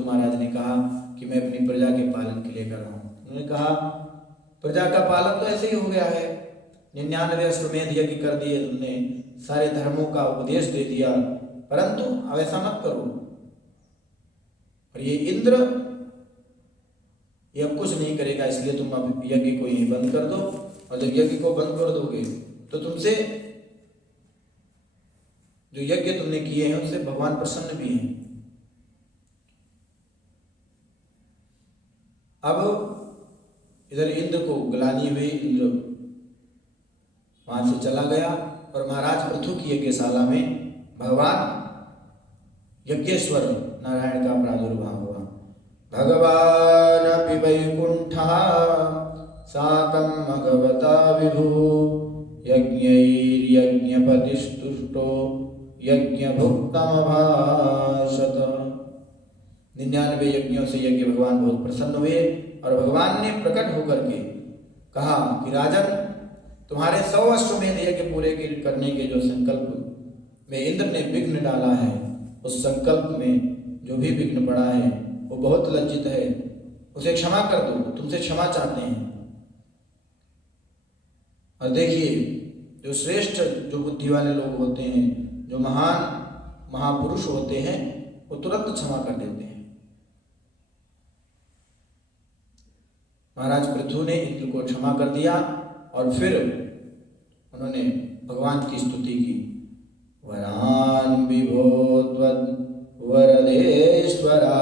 महाराज ने कहा कि मैं अपनी प्रजा के पालन के लिए कर रहा हूँ। उन्होंने कहा प्रजा का पालन तो ऐसे ही हो गया है, 99 अश्वमेध यज्ञ कर दिए तुमने, सारे धर्मों का उपदेश दे दिया, परंतु अब ऐसा मत करो। और ये इंद्र ये अब कुछ नहीं करेगा, इसलिए तुम अब यज्ञ को यहीं बंद कर दो। और जब यज्ञ को बंद कर दोगे तो तुमसे जो यज्ञ तुमने किए हैं उससे भगवान प्रसन्न भी हैं। अब इधर इंद्र को गलानी हुई, इंद्र वहां से चला गया और महाराज पृथु की यज्ञशाला में भगवान यज्ञेश्वर नारायण का प्रादुर्भाव हुआ। भगवान अपि वैकुंठः साकं भगवता विभु यज्ञैर्यज्ञपतिस्तुष्टो यज्ञभुक्तमभाषत। 99 यज्ञों से यज्ञ भगवान बहुत प्रसन्न हुए और भगवान ने प्रकट होकर के कहा कि राजन, तुम्हारे 100 अश्वमेध यज्ञ पूरे करने के जो संकल्प में इंद्र ने विघ्न डाला है, उस संकल्प में जो भी विघ्न पड़ा है वो बहुत लज्जित है, उसे क्षमा कर दो, तुमसे क्षमा चाहते हैं। और देखिए, जो श्रेष्ठ जो बुद्धि वाले लोग होते हैं, जो महान महापुरुष होते हैं, वो तुरंत क्षमा कर देते हैं। महाराज पृथु ने इंद्र को क्षमा कर दिया और फिर उन्होंने भगवान की स्तुति की। वरान विभो वरदेश्वराद्भुता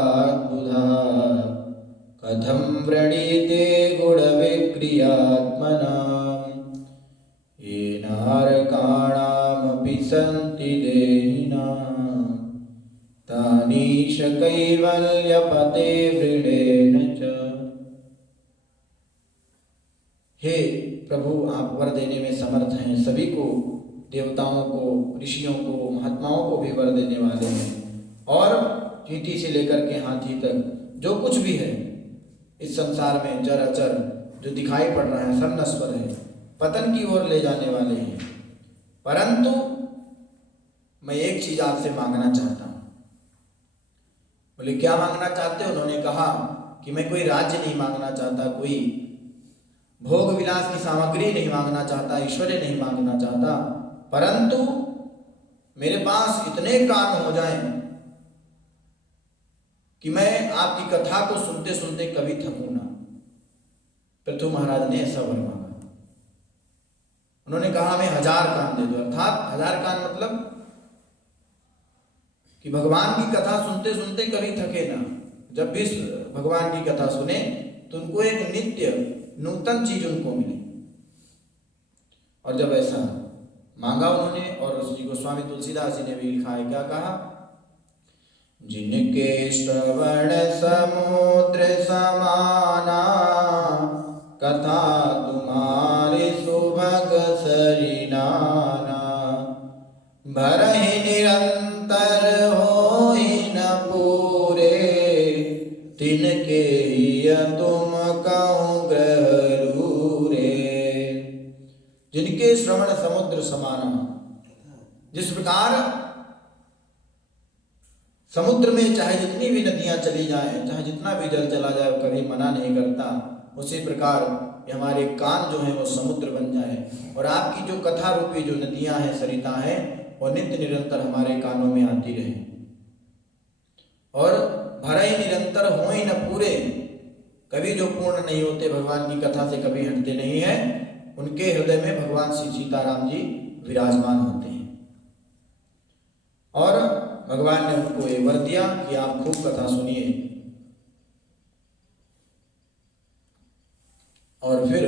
कथं व्रणीते गुणविक्रियात्मना येनार्काणामपि सन्ति देहिनां तानीश कैवल्यपते वृणेन च। हे प्रभु, आप वर देने में समर्थ हैं, सभी को, देवताओं को, ऋषियों को, महात्माओं को भी वर देने वाले हैं। और चींटी से लेकर के हाथी तक जो कुछ भी है इस संसार में, जर अचर जो दिखाई पड़ रहा है, सब नश्वर है, पतन की ओर ले जाने वाले हैं। परंतु मैं एक चीज आपसे मांगना चाहता हूं। बोले, क्या मांगना चाहते हो? उन्होंने कहा कि मैं कोई राज्य नहीं मांगना चाहता, कोई भोग विलास की सामग्री नहीं मांगना चाहता, ऐश्वर्य नहीं मांगना चाहता, परंतु मेरे पास इतने कान हो जाएं कि मैं आपकी कथा को सुनते सुनते कभी थकूं ना। पृथु महाराज ने ऐसा वर मांगा। उन्होंने कहा, हमें 1000 कान दे दो। अर्थात 1000 कान मतलब कि भगवान की कथा सुनते सुनते कभी थके ना। जब भी भगवान की कथा सुने तो उनको एक नित्य नूतन चीज उनको मिले। और जब ऐसा मांगा उन्होंने, और श्री गोस्वामी तुलसीदास जी ने भी लिखा है, क्या कहा? जिनके श्रवण समुद्र समाना कथा तुम्हारी सुभग सरिनाना भरहि निरंतर होई न पूरे तिनके तुम कहूँ ग्रहरूरे। जिनके श्रवण समुद्र समाना, जिस प्रकार समुद्र में चाहे जितनी भी नदियां चली जाएं, चाहे जितना भी जल चला जाए, वो कभी मना नहीं करता, उसी प्रकार हमारे कान जो हैं वो समुद्र बन जाए और आपकी जो कथा रूपी जो नदियां हैं, सरिता हैं, वो नित्य निरंतर हमारे कानों में आती रहे। और भरई निरंतर होई न पूरे, कभी जो पूर्ण नहीं होते, भगवान की कथा से कभी हटते नहीं है, उनके हृदय में भगवान श्री सीताराम जी विराजमान होते हैं। और भगवान ने उनको ये वर दिया कि आप खूब कथा सुनिए। और फिर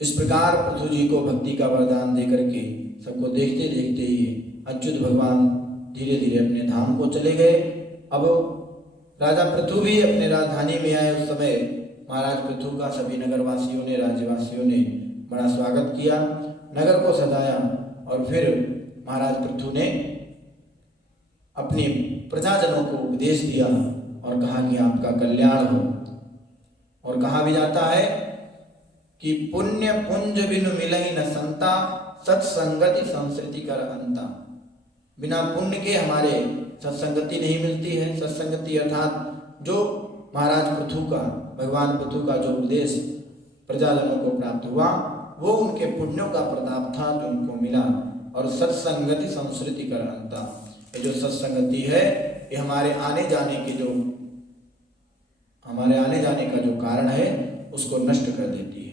इस प्रकार पृथु जी को भक्ति का वरदान देकर के सबको देखते देखते ही अच्युत भगवान धीरे धीरे अपने धाम को चले गए। अब राजा पृथु भी अपने राजधानी में आए। उस समय महाराज पृथु का सभी नगरवासियों ने, राज्यवासियों ने बड़ा स्वागत किया, नगर को सजाया। और फिर महाराज पृथु ने अपने प्रजाजनों को उपदेश दिया और कहा कि आपका कल्याण हो। और कहा भी जाता है कि पुण्य पुंज बिनु मिलई न संता, सत्संगति संस्कृति कर अंता। बिना पुण्य के हमारे सत्संगति नहीं मिलती है। सत्संगति अर्थात जो महाराज पृथु का, भगवान पृथु का जो उपदेश प्रजाजनों को प्राप्त हुआ, वो उनके पुण्यों का प्रताप था जो उनको मिला। और सत्संगति संस्कृति कर अंता, ये जो सत्संगति है, ये हमारे आने जाने का जो कारण है उसको नष्ट कर देती है।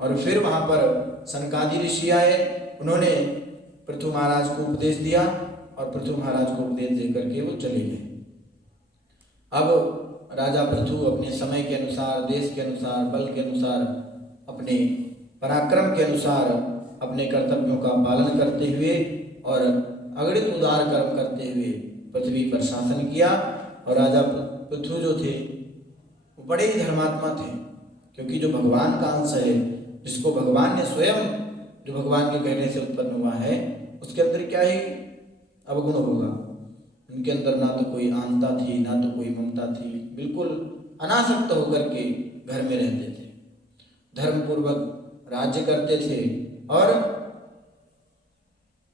और फिर वहां पर सनकादि ऋषि आए, उन्होंने पृथु महाराज को उपदेश दिया और पृथु महाराज को उपदेश देकर के वो चले गए। अब राजा पृथु अपने समय के अनुसार, देश के अनुसार, बल के अनुसार, अपने पराक्रम के अनुसार अपने कर्तव्यों का पालन करते हुए और अगणित उदार कर्म करते हुए पृथ्वी पर शासन किया। और राजा पृथु जो थे वो बड़े ही धर्मात्मा थे, क्योंकि जो भगवान का अंश है, जिसको भगवान ने स्वयं, जो भगवान के कहने से उत्पन्न हुआ है, उसके अंदर क्या ही अवगुण होगा। उनके अंदर ना तो कोई आनता थी, ना तो कोई ममता थी, बिल्कुल अनासक्त होकर के घर में रहते थे, धर्मपूर्वक राज्य करते थे। और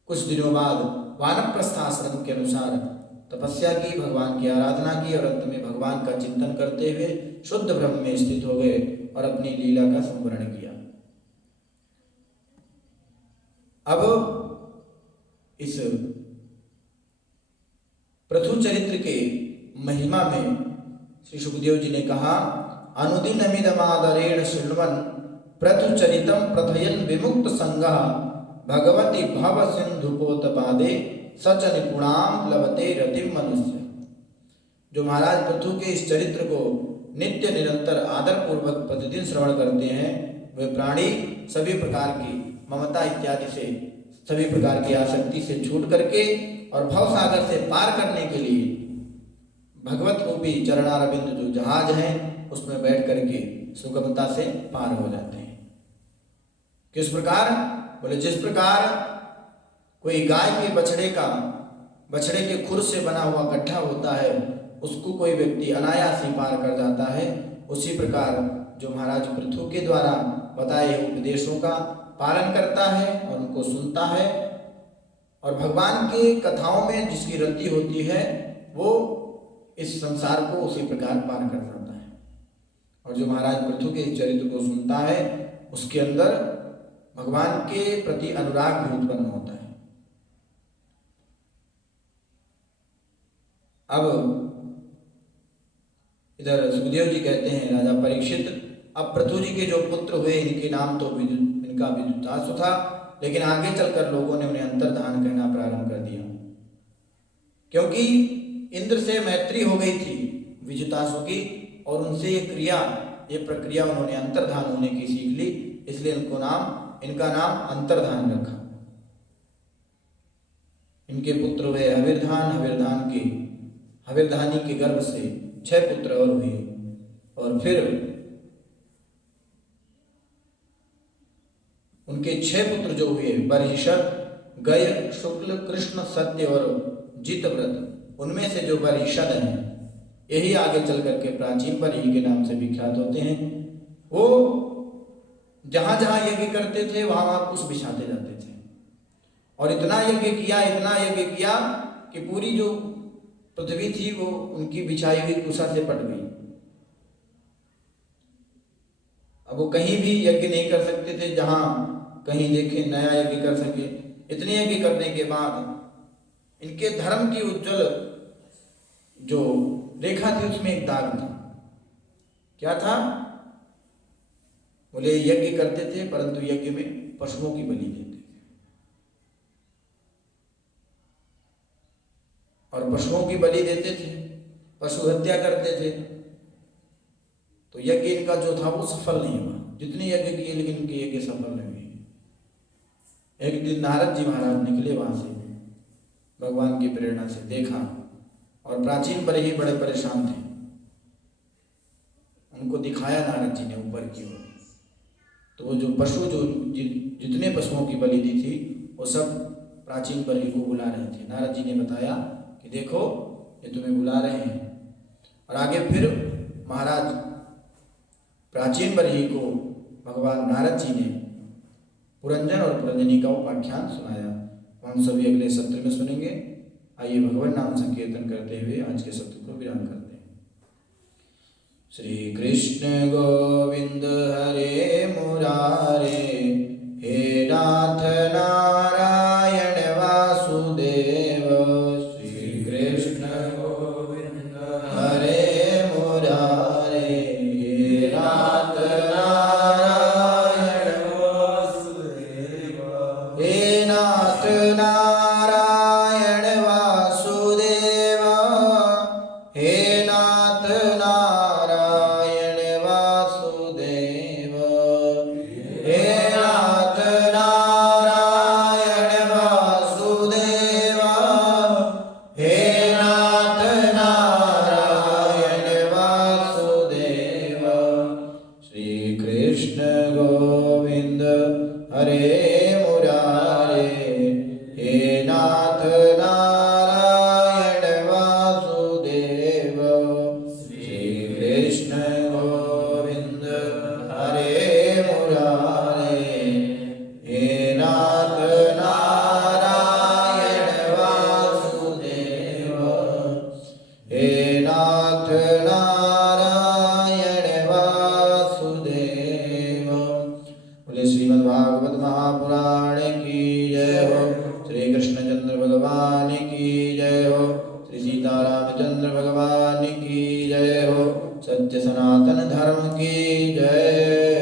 कुछ दिनों बाद वानप्रस्थ आश्रम के अनुसार तपस्या की, भगवान की आराधना की और अंत में भगवान का चिंतन करते हुए शुद्ध ब्रह्म में स्थित हो गए और अपनी लीला का संवरण किया। अब इस पृथु चरित्र के महिमा में श्री सुखदेव जी ने कहा, अनुदिनमिदमादरेण शृण्वन् पृथु चरितम प्रथयन् विमुक्त संगा भगवती भव सिंधुपोतपादे सच निपुणाम लभते रतिम मनुष्य। जो महाराज पृथु के इस चरित्र को नित्य निरंतर आदर पूर्वक प्रतिदिन श्रवण करते हैं, वे प्राणी सभी प्रकार की ममता इत्यादि से, सभी प्रकार की आसक्ति से छूट करके और भव सागर से पार करने के लिए भगवत रूपी चरणारविंद जो जहाज है उसमें बैठ करके सुगमता से पार हो जाते हैं। किस प्रकार? बोले जिस प्रकार कोई गाय के बछड़े के खुर से बना हुआ गड्ढा होता है, उसको कोई व्यक्ति अनायास ही पार कर जाता है, उसी प्रकार जो महाराज पृथु के द्वारा बताए उपदेशों का पालन करता है और उनको सुनता है और भगवान के कथाओं में जिसकी रति होती है, वो इस संसार को उसी प्रकार पार कर जाता है। और जो महाराज पृथु के चरित्र को सुनता है, उसके अंदर भगवान के प्रति अनुराग भी उत्पन्न होता है। अब इधर सुखदेव जी कहते हैं, राजा परीक्षित, अब पृथु जी के जो पुत्र हुए इनके नाम तो इनका विद्युतासु था, लेकिन आगे चलकर लोगों ने उन्हें अंतर्धान कहना प्रारंभ कर दिया, क्योंकि इंद्र से मैत्री हो गई थी विद्युतासु की और उनसे ये प्रक्रिया उन्होंने अंतर्धान होने की सीख ली, इसलिए इनका नाम अंतर्धान रखा। इनके पुत्र हुए हविर्धानी के गर्भ से 6 पुत्र और हुए, और फिर उनके 6 पुत्र जो हुए, बर्हिषद, गय, शुक्ल, कृष्ण, सत्य और जितव्रत, उनमें से जो बर्हिषद हैं, यही आगे चल करके प्राचीन बर्ही के नाम से विख्यात होते हैं। वो जहां जहां यज्ञ करते थे वहां वहां कुश बिछाते जाते थे और इतना यज्ञ किया कि पूरी जो पृथ्वी थी वो उनकी बिछाई हुई कुशा से पट गई। अब वो कहीं भी यज्ञ नहीं कर सकते थे जहां कहीं देखे नया यज्ञ कर सके। इतने यज्ञ करने के बाद इनके धर्म की उज्जवल जो रेखा थी उसमें एक दाग था। क्या था? बोले यज्ञ करते थे परंतु यज्ञ में पशुओं की बलि देते थे, और पशुओं की बलि देते थे, पशु हत्या करते थे, तो यज्ञ इनका जो था वो सफल नहीं हुआ। जितने यज्ञ किए लेकिन इनके यज्ञ सफल नहीं हुए। एक दिन नारद जी महाराज निकले वहां से, भगवान की प्रेरणा से देखा, और प्राचीन बरही बड़े परेशान थे। उनको दिखाया नारद जी ने ऊपर की ओर, तो वो जो पशु जो जितने पशुओं की बलि दी थी वो सब प्राचीन बरही को बुला रहे थे। नारद जी ने बताया कि देखो ये तुम्हें बुला रहे हैं। और आगे फिर महाराज प्राचीन बरही को भगवान नारद जी ने पुरंजन और पुरंजनी का उपाख्यान सुनाया। हम सभी अगले सत्र में सुनेंगे। आइए भगवान नाम संकीर्तन करते हुए आज के सत्र को विराम करते हैं। श्री कृष्ण गोविंद हरे मुरारे, हे नाथ नारायण वासुदेव। श्री कृष्ण गोविंद हरे मुरारे, हे नाथ नारायण वासुदेव। हे नाथ नारायण वासुदेव, हे नाथ नारायण वासुदेव, हे नाथ नारायण वासुदेव, हे नाथ नारायण वासुदेव। श्री कृष्ण गोविंद हरे मुरारे, हे नाथ नारायण श्रीमद्भागवत महापुराण की जय हो। श्री कृष्णचंद्र भगवान की जय हो। श्री सीतारामचंद्र भगवान की जय हो। सत्य सनातन धर्म की जय